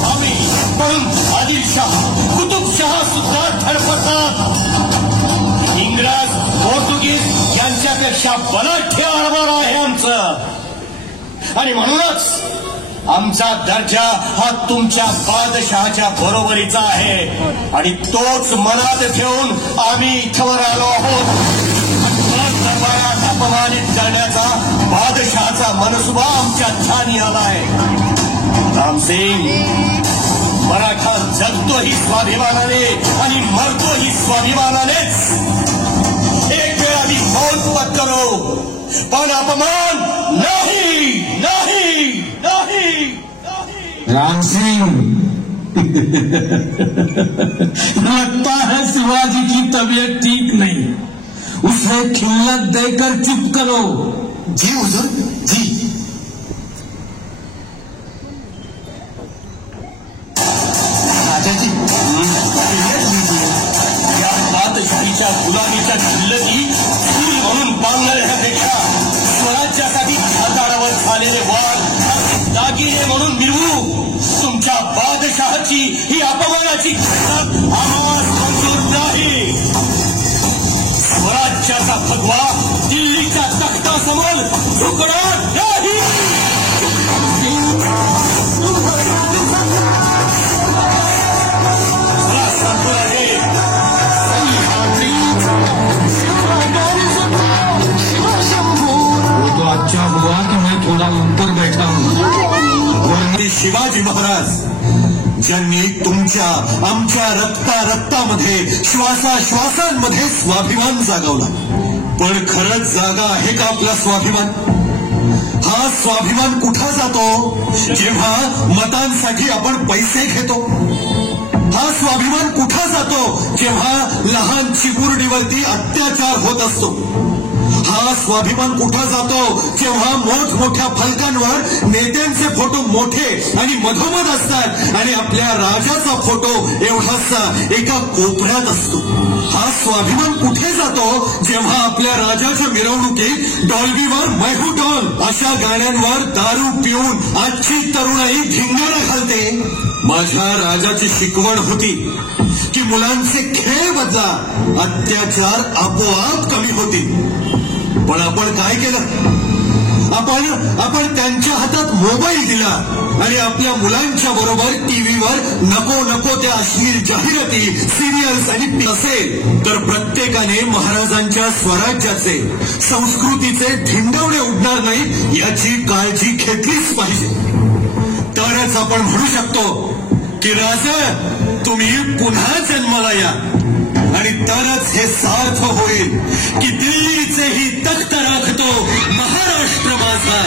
स्वामी म्हणून आदिलशाह कुतुबशाह सुद्धा धडपडतात. इंग्रज पोर्तुगीज यांच्यापेक्षा बलाढ्य आरमार आहे आमचं. आणि म्हणूनच आमचा दर्जा हा तुमच्या बादशहाच्या बरोबरीचा आहे आणि तोच मनात ठेवून आम्ही इथवर आलो आहोत. दरबारात अपमानित करण्याचा बादशहाचा मनसुबा आमच्या ठाणी आलाय. रामसिंग, मराठा जगतोही स्वाभिमानाने आणि मरतोही स्वाभिमानानेच. एक वेळ आधी मौत पत्करो, पण अपमान नाही, नाही, नाही, नाही. रामसिंग, लगता है शिवाजी की तबीयत ठीक नहीं, उसे खिल्लत देकर चुप करो. जी हुजूर, जी. राजाजी, या बादशाहीच्या गुलामीच्या खिल्लती चूल म्हणून बांधण्यापेक्षा स्वराज्यासाठी हाताळावर झालेले वाद दागिने म्हणून मिळवू. तुमच्या बादशहाची ही अपमानाची घटना आम्हाला मंजूर नाही. स्वराज्याचा भगवा दिल्लीच्या तख्तासमोर झुकणार नाही. वो तो अच्छा हुआ कि मैं थोड़ा ऊपर बैठा हूँ. शिवाजी महाराज ज्यांनी तुमच्या आमच्या रक्तामध्ये श्वासाश्वासांमध्ये स्वाभिमान जागवला. पण खरंच जागा आहे का आपला स्वाभिमान? हा स्वाभिमान कुठं जातो जेव्हा मतांसाठी आपण पैसे घेतो? हा स्वाभिमान कुठं जातो जेव्हा लहान चिमुरडीवरती अत्याचार होत असतो? हा स्वाभिमान कुठं जातो जेव्हा मोठमोठ्या फलकांवर नेत्यांचे फोटो मोठे आणि मधोमध असतात आणि आपल्या राजाचा फोटो एवढासा एका कोपऱ्यात असतो? हा स्वाभिमान कुठे जातो जेव्हा आपल्या राजाच्या मिरवणुकीत डॉल्बीवर मैं हूं डॉन अशा गाण्यांवर दारू पिऊन आजची तरुणाई धिंगाणा घालते? माझ्या राजाची शिकवण होती की मुलांचे खेळ बदला, अत्याचार आपोआप कमी होतील. पण आपण काय केलं? आपण त्यांच्या हातात मोबाईल दिला आणि आपल्या मुलांच्या बरोबर टीव्हीवर नको त्या अश्लील जाहिराती, सिरियल्स आणि असेल तर प्रत्येकाने महाराजांच्या स्वराज्याचे, संस्कृतीचे धिंडवणे उडणार नाहीत याची काळजी घेतलीच पाहिजे. तरच आपण म्हणू शकतो की राजा तुम्ही पुन्हा जन्माला या. आणि तरच हे सार्थ होईल की दिल्लीचेही तख्त राखतो महाराष्ट्र माझा.